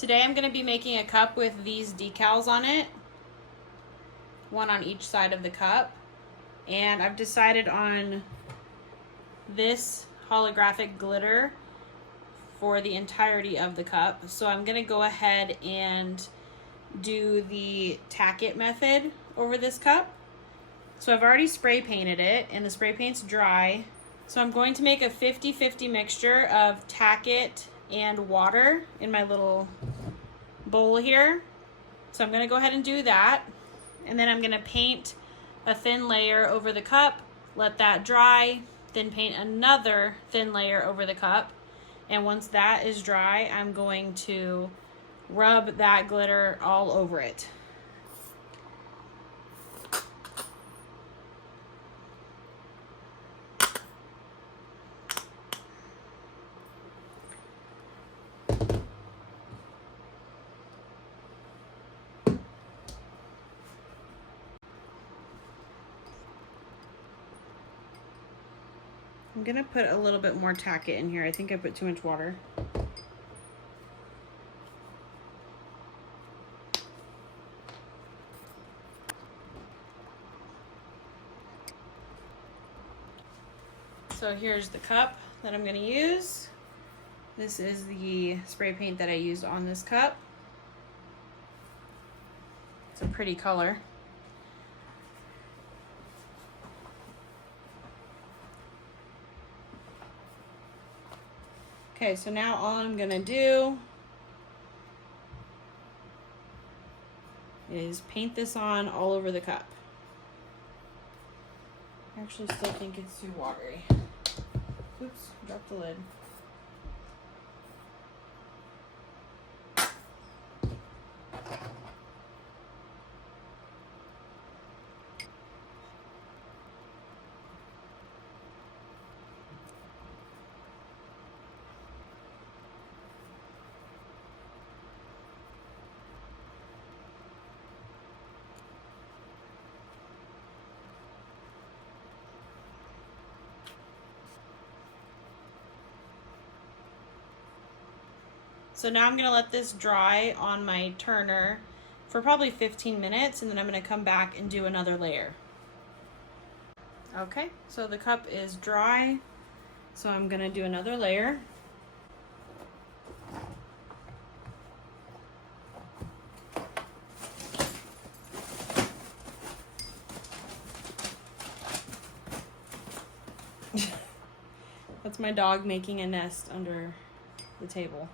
Today I'm going to be making a cup with these decals on it, one on each side of the cup, and I've decided on this holographic glitter for the entirety of the cup. So I'm going to go ahead and do the Tack-it method over this cup. So I've already spray painted it and the spray paint's dry. So I'm going to make a 50-50 mixture of Tack-it and water in my little bowl here. So I'm going to go ahead and do that, and then I'm going to paint a thin layer over the cup, let that dry, then paint another thin layer over the cup, and once that is dry I'm going to rub that glitter all over it. I'm gonna put a little bit more Tack-it in here. I think I put too much water. So here's the cup that I'm gonna use. This is the spray paint that I used on this cup. It's a pretty color. Okay, so now all I'm gonna do is paint this on all over the cup. I actually still think it's too watery. Oops, dropped the lid. So now I'm gonna let this dry on my turner for probably 15 minutes, and then I'm gonna come back and do another layer. Okay, so the cup is dry, so I'm gonna do another layer. That's my dog making a nest under the table.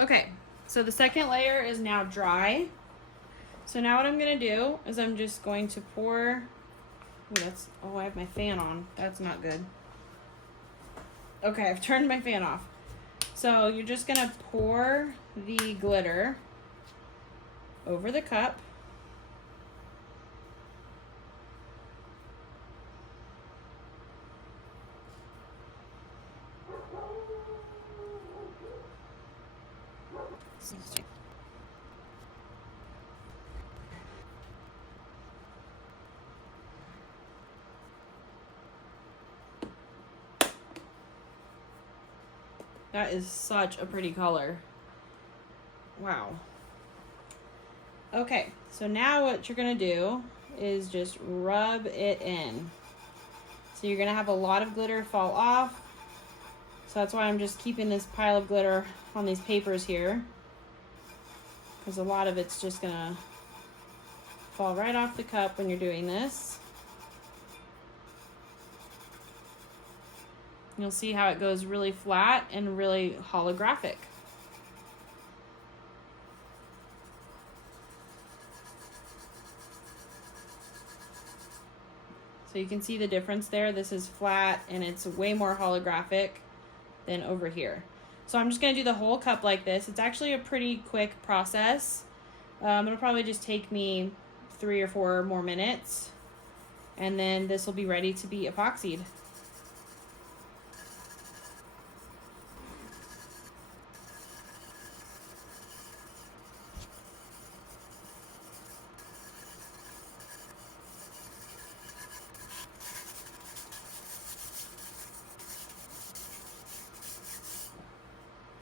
Okay, so the second layer is now dry. So now what I'm gonna do is I'm just going to pour, I have my fan on. That's not good. Okay, I've turned my fan off. So you're just gonna pour the glitter over the cup. That is such a pretty color. Wow. Okay, so now what you're gonna do is just rub it in. So you're gonna have a lot of glitter fall off. So that's why I'm just keeping this pile of glitter on these papers here, because a lot of it's just gonna fall right off the cup when you're doing this. You'll see how it goes really flat and really holographic. So you can see the difference there. This is flat and it's way more holographic than over here. So I'm just gonna do the whole cup like this. It's actually a pretty quick process. It'll probably just take me 3 or 4 more minutes, and then this will be ready to be epoxied.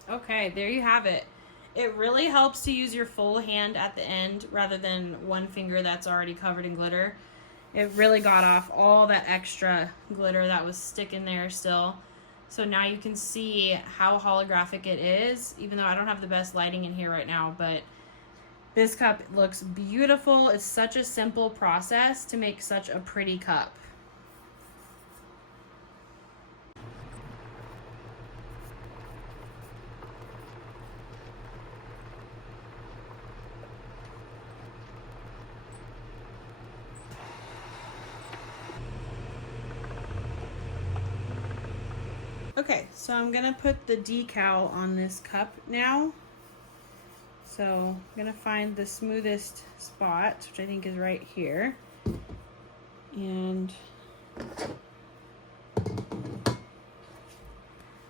Okay, there you have it. It really helps to use your full hand at the end rather than one finger that's already covered in glitter. It really got off all that extra glitter that was sticking there still. So now you can see how holographic it is, even though I don't have the best lighting in here right now, but this cup looks beautiful. It's such a simple process to make such a pretty cup. Okay, so I'm gonna put the decal on this cup now. So I'm gonna find the smoothest spot, which I think is right here. And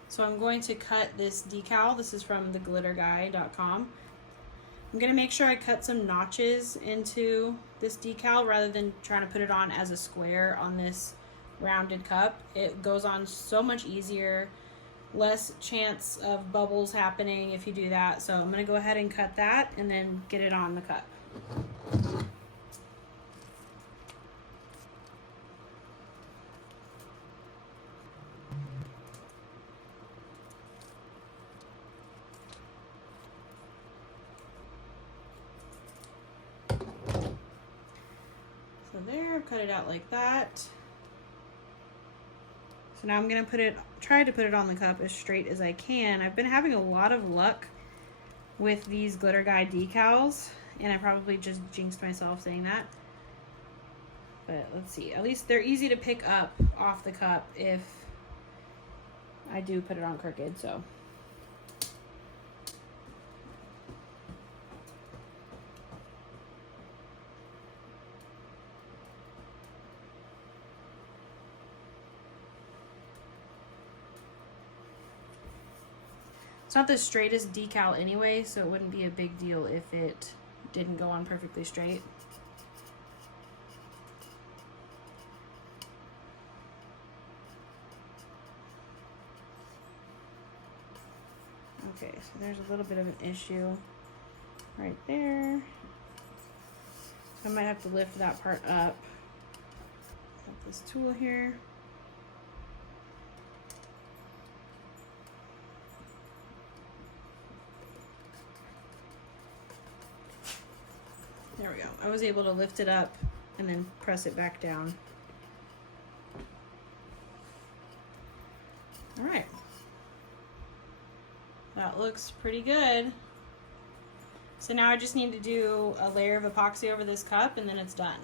so I'm going to cut this decal. This is from theglitterguy.com. I'm gonna make sure I cut some notches into this decal rather than trying to put it on as a square on this rounded cup. It goes on so much easier, less chance of bubbles happening if you do that. So I'm gonna go ahead and cut that and then get it on the cup. So there, I've cut it out like that. So now I'm gonna try to put it on the cup as straight as I can. I've been having a lot of luck with these Glitter Guy decals, and I probably just jinxed myself saying that. But let's see, at least they're easy to pick up off the cup if I do put it on crooked, so. It's not the straightest decal anyway, so it wouldn't be a big deal if it didn't go on perfectly straight. Okay, so there's a little bit of an issue right there. So I might have to lift that part up. Got this tool here. There we go. I was able to lift it up and then press it back down. All right. That looks pretty good. So now I just need to do a layer of epoxy over this cup and then it's done.